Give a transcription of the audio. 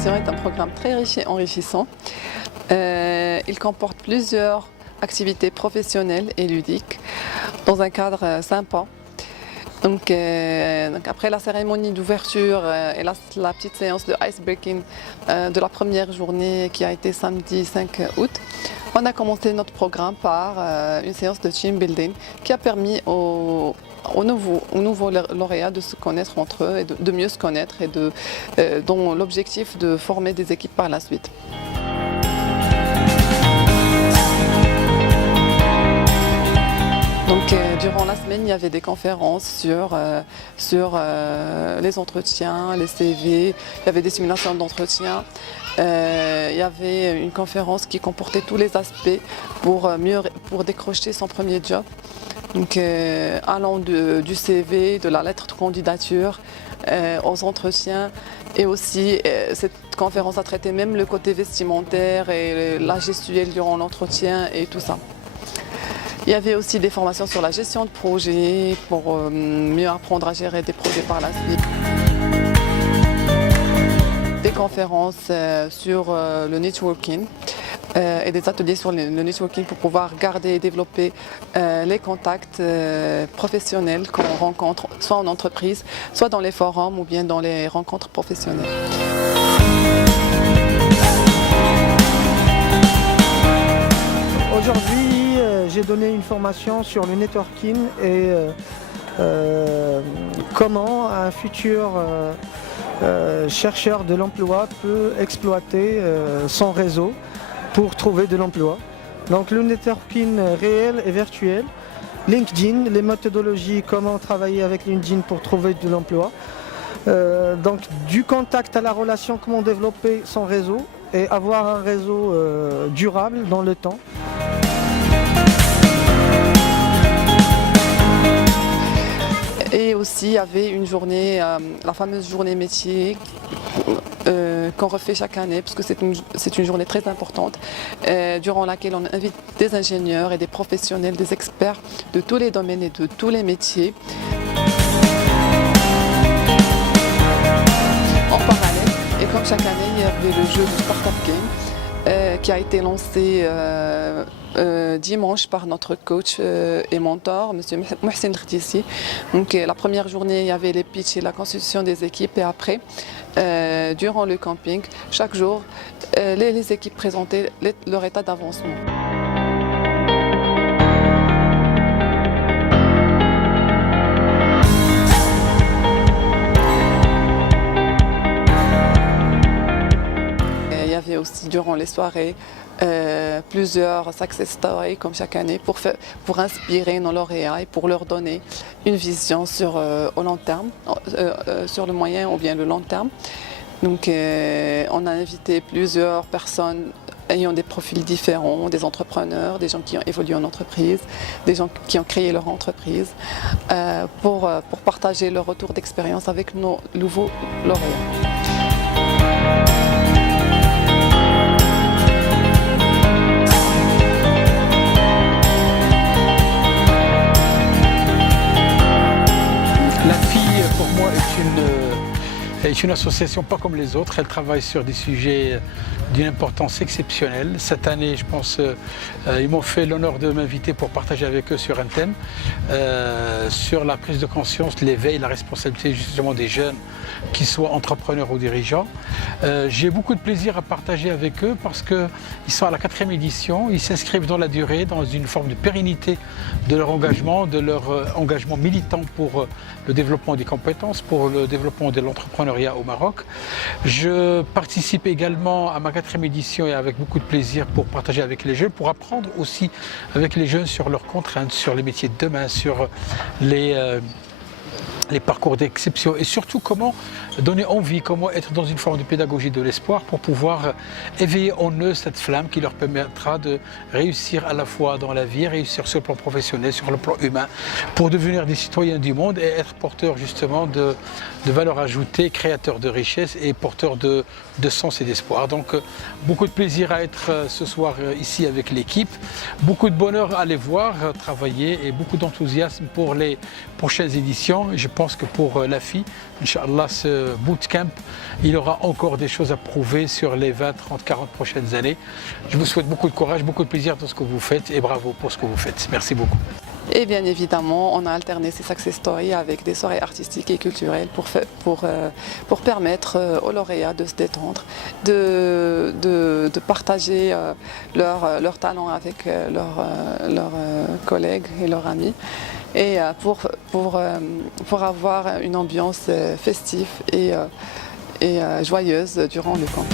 formation est un programme très riche et enrichissant. Il comporte plusieurs activités professionnelles et ludiques dans un cadre sympa. Donc après la cérémonie d'ouverture et la petite séance de icebreaking de la première journée qui a été samedi 5 août, on a commencé notre programme par une séance de team building qui a permis aux nouveaux lauréats de se connaître entre eux et de mieux se connaître et dont l'objectif de former des équipes par la suite. Donc, durant la semaine, il y avait des conférences sur les entretiens, les CV, il y avait des simulations d'entretien, il y avait une conférence qui comportait tous les aspects pour décrocher son premier job. Donc, allant du CV, de la lettre de candidature aux entretiens, et aussi cette conférence a traité même le côté vestimentaire et la gestuelle durant l'entretien et tout ça. Il y avait aussi des formations sur la gestion de projets pour mieux apprendre à gérer des projets par la suite. Des conférences sur le networking et des ateliers sur le networking pour pouvoir garder et développer les contacts professionnels qu'on rencontre soit en entreprise, soit dans les forums ou bien dans les rencontres professionnelles. Aujourd'hui, j'ai donné une formation sur le networking et comment un futur chercheur de l'emploi peut exploiter son réseau pour trouver de l'emploi. Donc le networking réel et virtuel, LinkedIn, les méthodologies, comment travailler avec LinkedIn pour trouver de l'emploi. Donc du contact à la relation, comment développer son réseau et avoir un réseau durable dans le temps. Et aussi, il y avait une journée, la fameuse journée métier qu'on refait chaque année, parce que c'est une journée très importante, durant laquelle on invite des ingénieurs et des professionnels, des experts de tous les domaines et de tous les métiers. En parallèle, et comme chaque année, il y avait le jeu du Startup Game qui a été lancé dimanche par notre coach et mentor, M. Mohsin Khdissi. Donc la première journée, il y avait les pitchs et la constitution des équipes et après, durant le camping, chaque jour, les équipes présentaient leur état d'avancement. Il y avait aussi durant les soirées plusieurs success stories comme chaque année pour inspirer nos lauréats et pour leur donner une vision au long terme, sur le moyen ou bien le long terme. Donc on a invité plusieurs personnes ayant des profils différents, des entrepreneurs, des gens qui ont évolué en entreprise, des gens qui ont créé leur entreprise, pour partager leur retour d'expérience avec nos nouveaux lauréats. C'est une association pas comme les autres, elle travaille sur des sujets d'une importance exceptionnelle. Cette année, je pense, ils m'ont fait l'honneur de m'inviter pour partager avec eux sur un thème, sur la prise de conscience, l'éveil, la responsabilité justement des jeunes, qu'ils soient entrepreneurs ou dirigeants. J'ai beaucoup de plaisir à partager avec eux parce qu'ils sont à la 4e édition, ils s'inscrivent dans la durée, dans une forme de pérennité de leur engagement militant pour le développement des compétences, pour le développement de l'entrepreneuriat au Maroc. Je participe également à ma 4e édition et avec beaucoup de plaisir pour partager avec les jeunes, pour apprendre aussi avec les jeunes sur leurs contraintes, sur les métiers de demain, sur les parcours d'exception et surtout comment donner envie, comment être dans une forme de pédagogie de l'espoir pour pouvoir éveiller en eux cette flamme qui leur permettra de réussir à la fois dans la vie, réussir sur le plan professionnel, sur le plan humain, pour devenir des citoyens du monde et être porteurs justement de valeur ajoutée, créateurs de richesse et porteurs de sens et d'espoir. Donc beaucoup de plaisir à être ce soir ici avec l'équipe, beaucoup de bonheur à les voir travailler et beaucoup d'enthousiasme pour les prochaines éditions. Je pense que pour l'AFI, Inch'Allah, ce bootcamp, il aura encore des choses à prouver sur les 20, 30, 40 prochaines années. Je vous souhaite beaucoup de courage, beaucoup de plaisir dans ce que vous faites et bravo pour ce que vous faites. Merci beaucoup. Et bien évidemment, on a alterné ces success stories avec des soirées artistiques et culturelles pour permettre aux lauréats de se détendre, de partager leur talent avec leurs collègues et leurs amis, et pour avoir une ambiance festive et joyeuse durant le camp.